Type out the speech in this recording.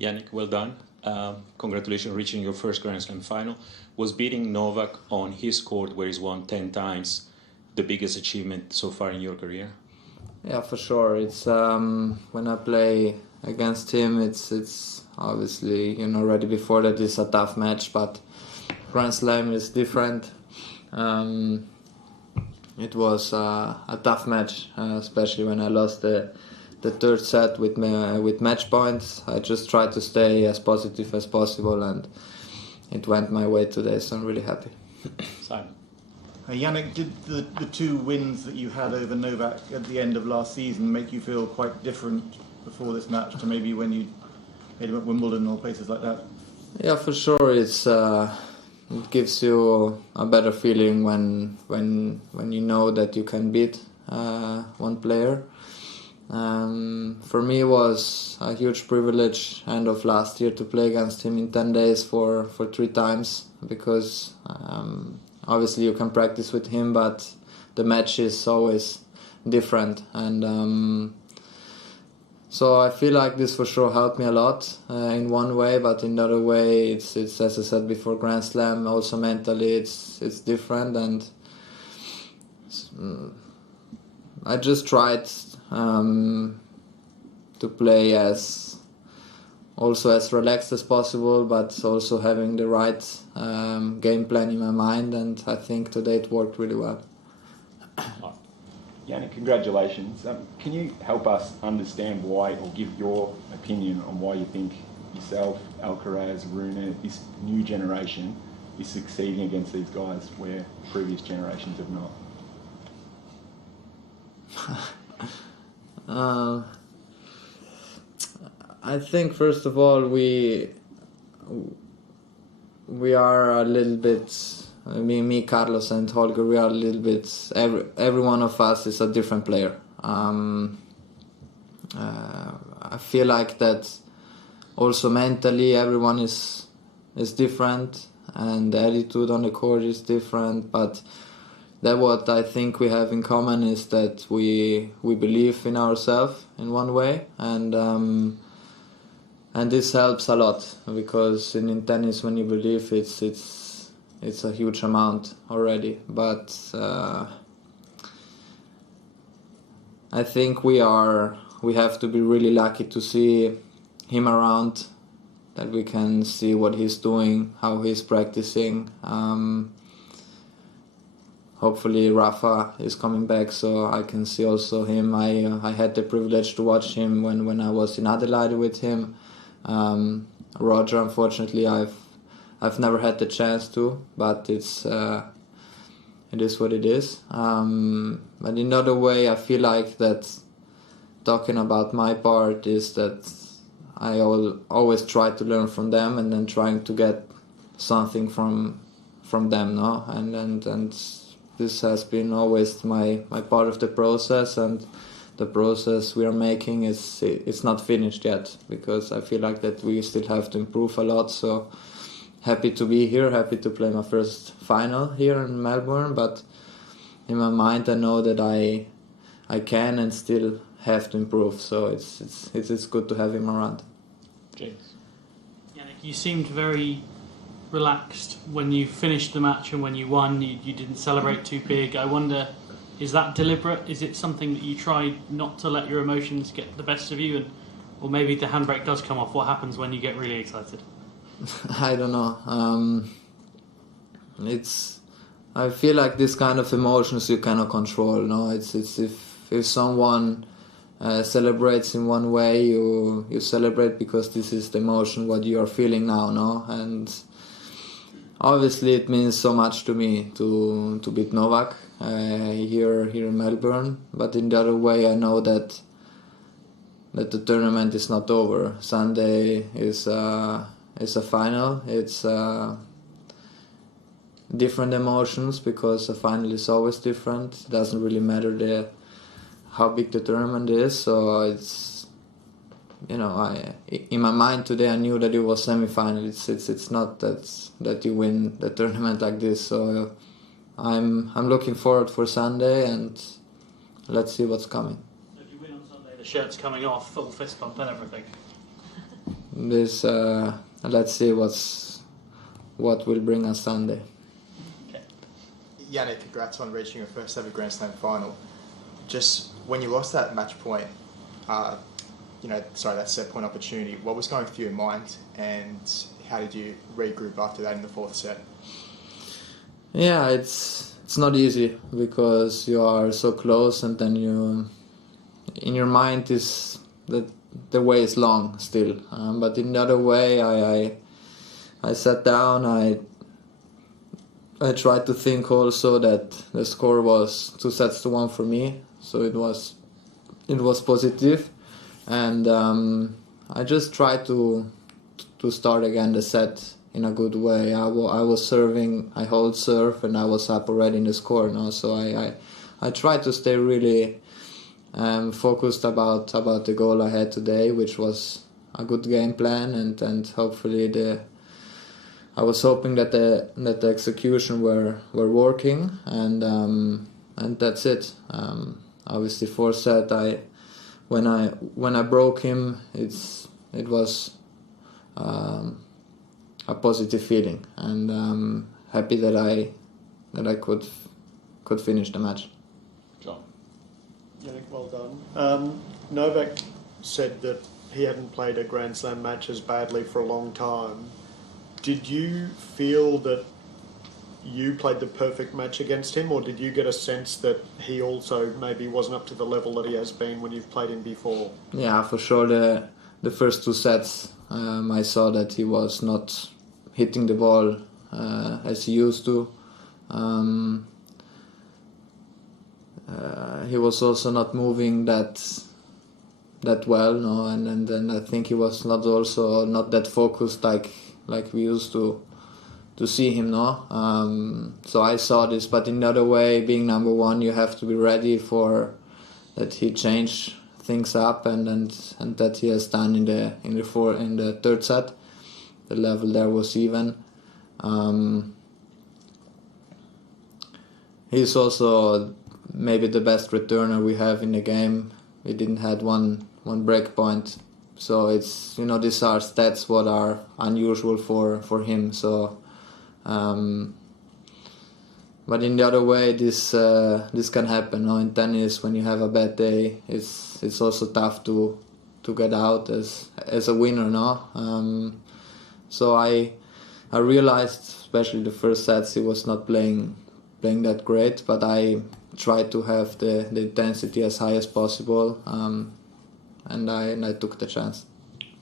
Jannik, well done. Congratulations on reaching your first Grand Slam final. Was beating Novak on his court, where he's won 10 times, the biggest achievement so far in your career? Yeah, for sure. It's when I play against him, it's obviously, already before that it's a tough match, but Grand Slam is different. It was a tough match, especially when I lost the third set with match points. I just tried to stay as positive as possible, and it went my way today, so I'm really happy. Simon. Jannik, did the two wins that you had over Novak at the end of last season make you feel quite different before this match to maybe when you played at Wimbledon or places like that? Yeah, for sure. It gives you a better feeling when you know that you can beat one player. For me, it was a huge privilege end of last year to play against him in 10 days for 3 times, because obviously you can practice with him, but the match is always different, and so I feel like this for sure helped me a lot in one way, but in the other way it's as I said before, Grand Slam, also mentally it's different, and I just tried to play as relaxed as possible, but also having the right game plan in my mind, and I think today it worked really well. Jannik, congratulations. Can you help us understand why, or give your opinion on why you think yourself, Alcaraz, Rune, this new generation is succeeding against these guys where previous generations have not? I think first of all we are a little bit, me, Carlos and Holger, we are a little bit, every one of us is a different player. I feel like that also mentally everyone is different, and the attitude on the court is different, but that what I think we have in common is that we believe in ourselves in one way, and this helps a lot, because in tennis when you believe it's a huge amount already, but I think we have to be really lucky to see him around, that we can see what he's doing, how he's practicing. Hopefully Rafa is coming back, so I can see also him. I had the privilege to watch him when I was in Adelaide with him. Roger, unfortunately, I've never had the chance to, but it is what it is. But in another way, I feel like that talking about my part is that I always try to learn from them, and then trying to get something from them, no? And this has been always my part of the process, and the process we are making it's not finished yet, because I feel like that we still have to improve a lot. So happy to be here, happy to play my first final here in Melbourne, but in my mind I know that I can and still have to improve, so it's good to have him around. James. Jannik, you seemed very relaxed when you finished the match, and when you won you didn't celebrate too big. I wonder, is that deliberate? Is it something that you tried not to let your emotions get the best of you, or maybe the handbrake does come off? What happens when you get really excited? I don't know. I feel like this kind of emotions you cannot control. No, it's if someone celebrates in one way, you celebrate because this is the emotion what you are feeling now, no? And obviously it means so much to me to beat Novak here in Melbourne. But in the other way, I know that the tournament is not over. Sunday is a final. It's different emotions, because a final is always different. It doesn't really matter how big the tournament is. So it's, in my mind today I knew that it was semi-final. It's not that you win the tournament like this. So I'm looking forward for Sunday, and let's see what's coming. So if you win on Sunday, the shirt's coming off, full fist bump and everything. this let's see what will bring us Sunday. Jannik, congrats on reaching your first ever Grand Slam final. Just when you lost that match point, that set point opportunity, what was going through your mind, and how did you regroup after that in the fourth set? Yeah, it's not easy because you are so close, and then in your mind is that the way is long still. But in the other way, I sat down. I tried to think also that the score was 2-1 for me, so it was positive, and I just tried to start again the set in a good way. I was serving, I hold serve, and I was up already in the score now. So I tried to stay really focused about the goal I had today, which was a good game plan, and hopefully I was hoping that the execution were working, and that's it. Obviously, fourth set, when I broke him, it was a positive feeling, and I'm happy that I could finish the match. John. Jannik, well done. Novak said that he hadn't played a Grand Slam match as badly for a long time. Did you feel that you played the perfect match against him, or did you get a sense that he also maybe wasn't up to the level that he has been when you've played him before? Yeah, for sure. The first two sets, I saw that he was not hitting the ball as he used to. He was also not moving that well, no, and then I think he was not that focused like we used to see him, no. So I saw this, but in the other way, being number one, you have to be ready for that he changed things up, and that he has done in the third set. The level there was even. He's also maybe the best returner we have in the game. We didn't had one break point, so it's these are stats what are unusual for him. So, but in the other way, this can happen. No? In tennis, when you have a bad day, it's also tough to get out as a winner. No, so I realized, especially the first sets, he was not playing that great, but I tried to have the intensity as high as possible, and I took the chance.